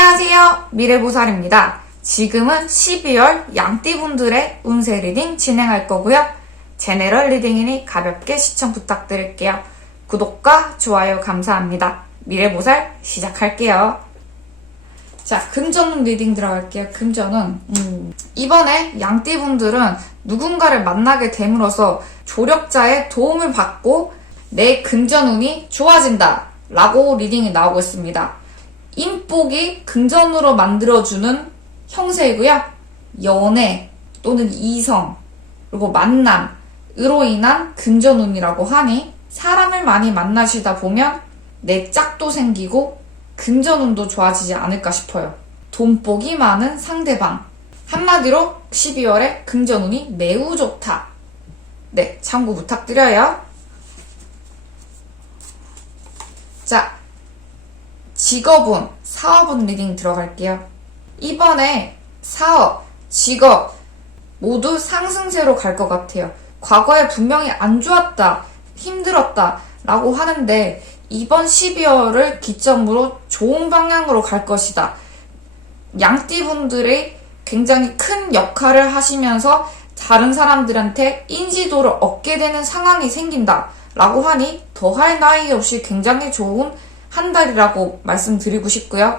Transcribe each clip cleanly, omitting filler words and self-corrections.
안녕하세요. 미래보살입니다. 지금은 12월 양띠분들의 운세 리딩 진행할 거고요. 제너럴 리딩이니 가볍게 시청 부탁드릴게요. 구독과 좋아요 감사합니다. 미래보살 시작할게요. 자, 금전운 리딩 들어갈게요. 금전운 이번에 양띠분들은 누군가를 만나게 됨으로써 조력자의 도움을 받고 내 금전운이 좋아진다 라고 리딩이 나오고 있습니다. 인복이 금전으로 만들어주는 형세이고요. 연애 또는 이성 그리고 만남으로 인한 금전운이라고 하니 사람을 많이 만나시다 보면 내 짝도 생기고 금전운도 좋아지지 않을까 싶어요. 돈복이 많은 상대방. 한마디로 12월에 금전운이 매우 좋다. 네, 참고 부탁드려요. 자, 직업운, 사업운 리딩 들어갈게요. 이번에 사업, 직업 모두 상승세로 갈 것 같아요. 과거에 분명히 안 좋았다, 힘들었다 라고 하는데 이번 12월을 기점으로 좋은 방향으로 갈 것이다. 양띠분들이 굉장히 큰 역할을 하시면서 다른 사람들한테 인지도를 얻게 되는 상황이 생긴다 라고 하니 더할 나위 없이 굉장히 좋은 한 달이라고 말씀드리고 싶고요.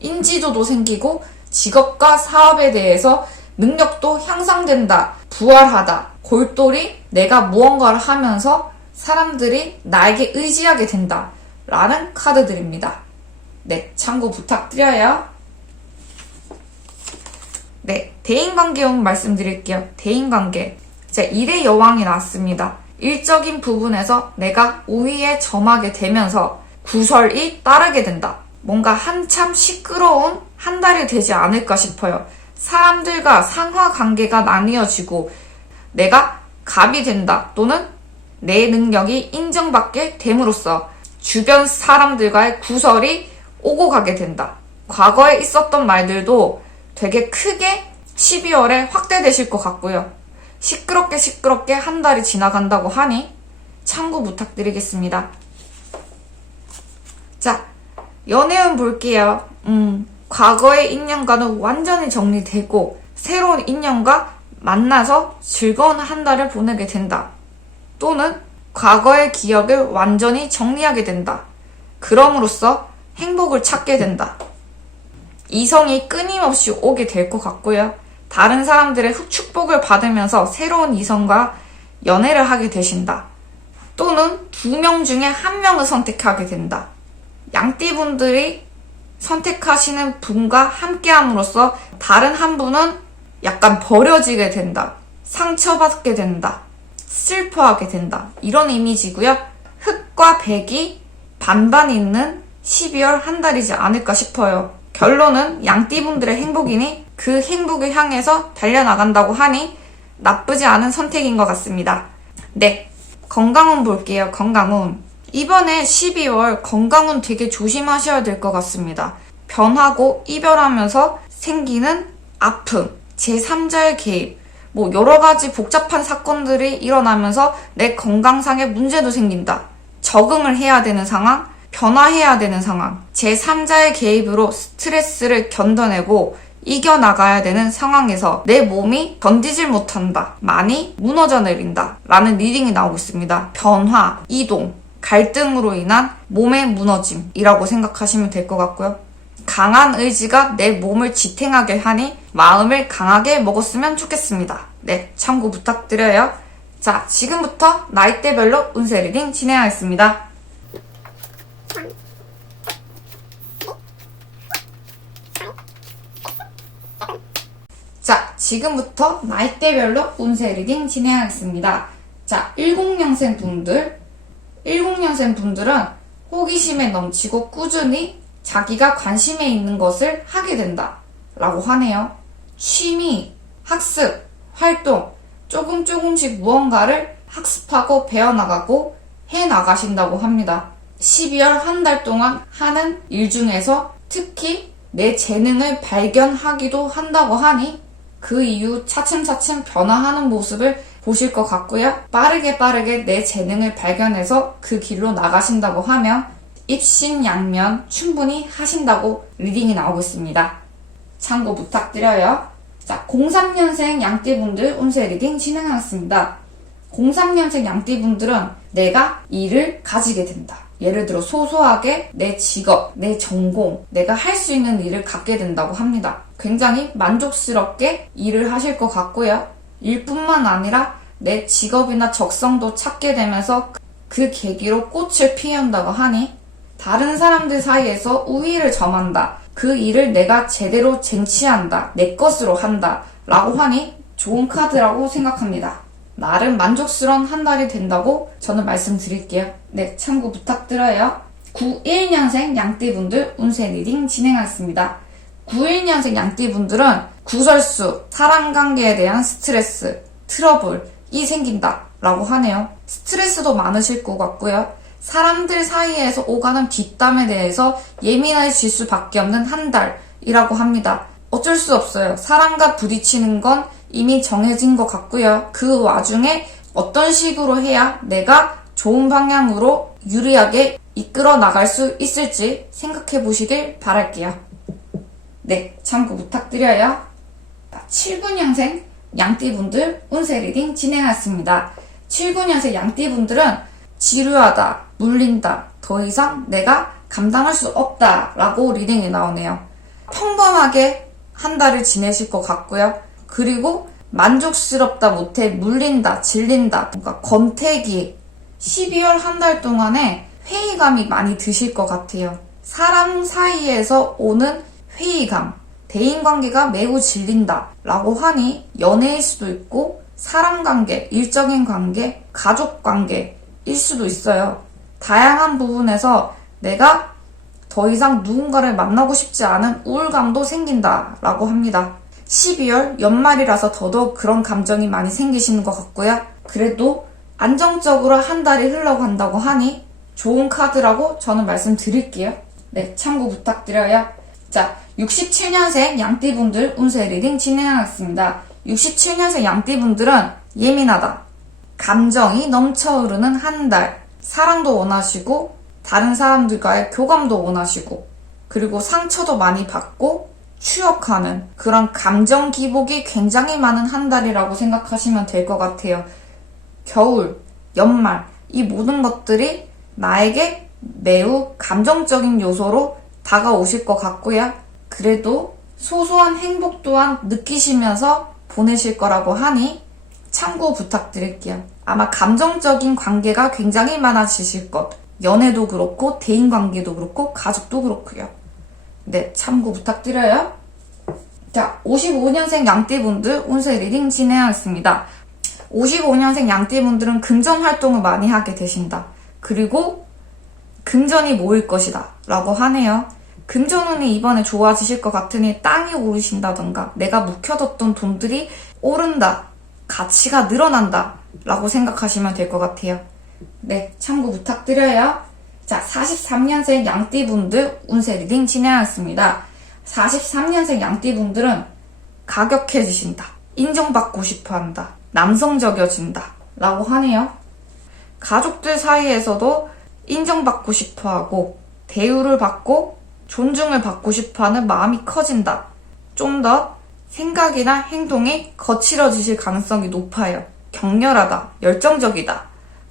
인지도도 생기고 직업과 사업에 대해서 능력도 향상된다, 부활하다, 골똘히 내가 무언가를 하면서 사람들이 나에게 의지하게 된다 라는 카드들입니다. 네, 참고 부탁드려요. 네, 대인관계운 말씀드릴게요. 대인관계. 자, 일의 여왕이 나왔습니다. 일적인 부분에서 내가 우위에 점하게 되면서 구설이 따르게 된다. 뭔가 한참 시끄러운 한 달이 되지 않을까 싶어요. 사람들과 상하관계가 나뉘어지고 내가 갑이 된다 또는 내 능력이 인정받게 됨으로써 주변 사람들과의 구설이 오고 가게 된다. 과거에 있었던 말들도 되게 크게 12월에 확대되실 것 같고요. 시끄럽게 한 달이 지나간다고 하니 참고 부탁드리겠습니다. 자, 연애운 볼게요. 과거의 인연과는 완전히 정리되고 새로운 인연과 만나서 즐거운 한 달을 보내게 된다. 또는 과거의 기억을 완전히 정리하게 된다. 그럼으로써 행복을 찾게 된다. 이성이 끊임없이 오게 될 것 같고요. 다른 사람들의 축복을 받으면서 새로운 이성과 연애를 하게 되신다. 또는 2명 중에 1명을 선택하게 된다. 양띠분들이 선택하시는 분과 함께함으로써 다른 한 분은 약간 버려지게 된다. 상처받게 된다. 슬퍼하게 된다. 이런 이미지고요. 흑과 백이 반반 있는 12월 한 달이지 않을까 싶어요. 결론은 양띠분들의 행복이니 그 행복을 향해서 달려나간다고 하니 나쁘지 않은 선택인 것 같습니다. 네, 건강운 볼게요. 건강운. 이번에 12월 건강운 되게 조심하셔야 될 것 같습니다. 변하고 이별하면서 생기는 아픔, 제3자의 개입, 여러 가지 복잡한 사건들이 일어나면서 내 건강상의 문제도 생긴다. 적응을 해야 되는 상황, 변화해야 되는 상황, 제3자의 개입으로 스트레스를 견뎌내고 이겨나가야 되는 상황에서 내 몸이 견디질 못한다. 많이 무너져 내린다. 라는 리딩이 나오고 있습니다. 변화, 이동, 갈등으로 인한 몸의 무너짐이라고 생각하시면 될 것 같고요. 강한 의지가 내 몸을 지탱하게 하니 마음을 강하게 먹었으면 좋겠습니다. 네, 참고 부탁드려요. 자, 지금부터 나이대별로 운세 리딩 진행하겠습니다. 자, 지금부터 나이대별로 운세 리딩 진행하겠습니다. 자, 10년생 분들. 10년생 분들은 호기심에 넘치고 꾸준히 자기가 관심에 있는 것을 하게 된다 라고 하네요. 취미, 학습, 활동 조금씩 무언가를 학습하고 배워나가고 해나가신다고 합니다. 12월 한 달 동안 하는 일 중에서 특히 내 재능을 발견하기도 한다고 하니 그 이후 차츰차츰 변화하는 모습을 보실 것 같고요. 빠르게 내 재능을 발견해서 그 길로 나가신다고 하면 입신양면 충분히 하신다고 리딩이 나오고 있습니다. 참고 부탁드려요. 자, 03년생 양띠분들 운세 리딩 진행하겠습니다. 03년생 양띠분들은 내가 일을 가지게 된다. 예를 들어 소소하게 내 직업, 내 전공, 내가 할 수 있는 일을 갖게 된다고 합니다. 굉장히 만족스럽게 일을 하실 것 같고요. 일뿐만 아니라 내 직업이나 적성도 찾게 되면서 그 계기로 꽃을 피운다고 하니 다른 사람들 사이에서 우위를 점한다. 그 일을 내가 제대로 쟁취한다. 내 것으로 한다. 라고 하니 좋은 카드라고 생각합니다. 나름 만족스러운 한 달이 된다고 저는 말씀드릴게요. 네, 참고 부탁드려요. 91년생 양띠분들 운세 리딩 진행하겠습니다. 91년생 양띠분들은 구설수, 사람관계에 대한 스트레스, 트러블이 생긴다 라고 하네요. 스트레스도 많으실 것 같고요. 사람들 사이에서 오가는 뒷담에 대해서 예민해질 수밖에 없는 한 달이라고 합니다. 어쩔 수 없어요. 사람과 부딪히는 건 이미 정해진 것 같고요. 그 와중에 어떤 식으로 해야 내가 좋은 방향으로 유리하게 이끌어 나갈 수 있을지 생각해 보시길 바랄게요. 네, 참고 부탁드려요. 79년생 양띠분들 운세 리딩 진행하겠습니다. 79년생 양띠분들은 지루하다, 물린다, 더 이상 내가 감당할 수 없다 라고 리딩이 나오네요. 평범하게 한 달을 지내실 것 같고요. 그리고 만족스럽다 못해 물린다, 질린다, 뭔가 권태기 12월 한 달 동안에 회의감이 많이 드실 것 같아요. 사람 사이에서 오는 회의감, 대인관계가 매우 질린다 라고 하니 연애일 수도 있고 사람관계, 일적인 관계, 가족관계일 수도 있어요. 다양한 부분에서 내가 더 이상 누군가를 만나고 싶지 않은 우울감도 생긴다 라고 합니다. 12월 연말이라서 더더욱 그런 감정이 많이 생기시는 것 같고요. 그래도 안정적으로 한 달이 흘러간다고 하니 좋은 카드라고 저는 말씀드릴게요. 네, 참고 부탁드려요. 자, 67년생 양띠분들 운세 리딩 진행하겠습니다. 67년생 양띠분들은 예민하다. 감정이 넘쳐흐르는 한 달. 사랑도 원하시고 다른 사람들과의 교감도 원하시고 그리고 상처도 많이 받고 추억하는 그런 감정 기복이 굉장히 많은 한 달이라고 생각하시면 될 것 같아요. 겨울, 연말 이 모든 것들이 나에게 매우 감정적인 요소로 다가오실 것 같고요. 그래도 소소한 행복 또한 느끼시면서 보내실 거라고 하니 참고 부탁드릴게요. 아마 감정적인 관계가 굉장히 많아지실 것. 연애도 그렇고 대인관계도 그렇고 가족도 그렇고요. 네, 참고 부탁드려요. 자, 55년생 양띠분들 운세 리딩 진행하겠습니다. 55년생 양띠분들은 금전 활동을 많이 하게 되신다. 그리고 금전이 모일 것이다 라고 하네요. 금전운이 이번에 좋아지실 것 같으니 땅이 오르신다던가 내가 묵혀뒀던 돈들이 오른다, 가치가 늘어난다 라고 생각하시면 될 것 같아요. 네, 참고 부탁드려요. 자, 43년생 양띠분들 운세 리딩 진행하겠습니다. 43년생 양띠분들은 가격해지신다, 인정받고 싶어한다, 남성적여진다 라고 하네요. 가족들 사이에서도 인정받고 싶어하고 대우를 받고 존중을 받고 싶어하는 마음이 커진다. 좀 더 생각이나 행동이 거칠어지실 가능성이 높아요. 격렬하다, 열정적이다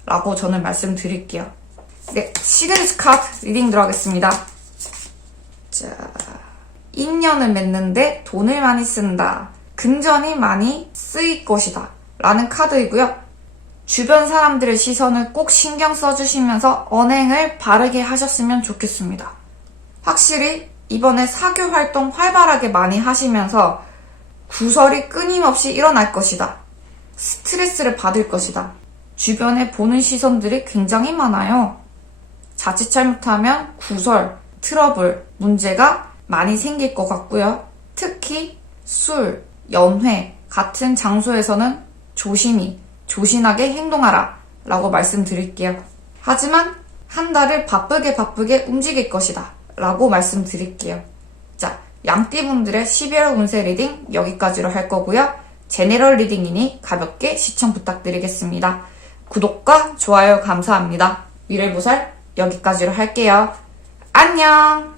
라고 저는 말씀드릴게요. 네, 시그니처 카드 리딩 들어가겠습니다. 자, 인연을 맺는데 돈을 많이 쓴다. 금전이 많이 쓰일 것이다 라는 카드이고요. 주변 사람들의 시선을 꼭 신경 써주시면서 언행을 바르게 하셨으면 좋겠습니다. 확실히 이번에 사교 활동 활발하게 많이 하시면서 구설이 끊임없이 일어날 것이다. 스트레스를 받을 것이다. 주변에 보는 시선들이 굉장히 많아요. 자칫 잘못하면 구설, 트러블, 문제가 많이 생길 것 같고요. 특히 술, 연회 같은 장소에서는 조신하게 행동하라 라고 말씀드릴게요. 하지만 한 달을 바쁘게 움직일 것이다 라고 말씀드릴게요. 자, 양띠분들의 12월 운세 리딩 여기까지로 할 거고요. 제네럴 리딩이니 가볍게 시청 부탁드리겠습니다. 구독과 좋아요 감사합니다. 미래보살 여기까지로 할게요. 안녕!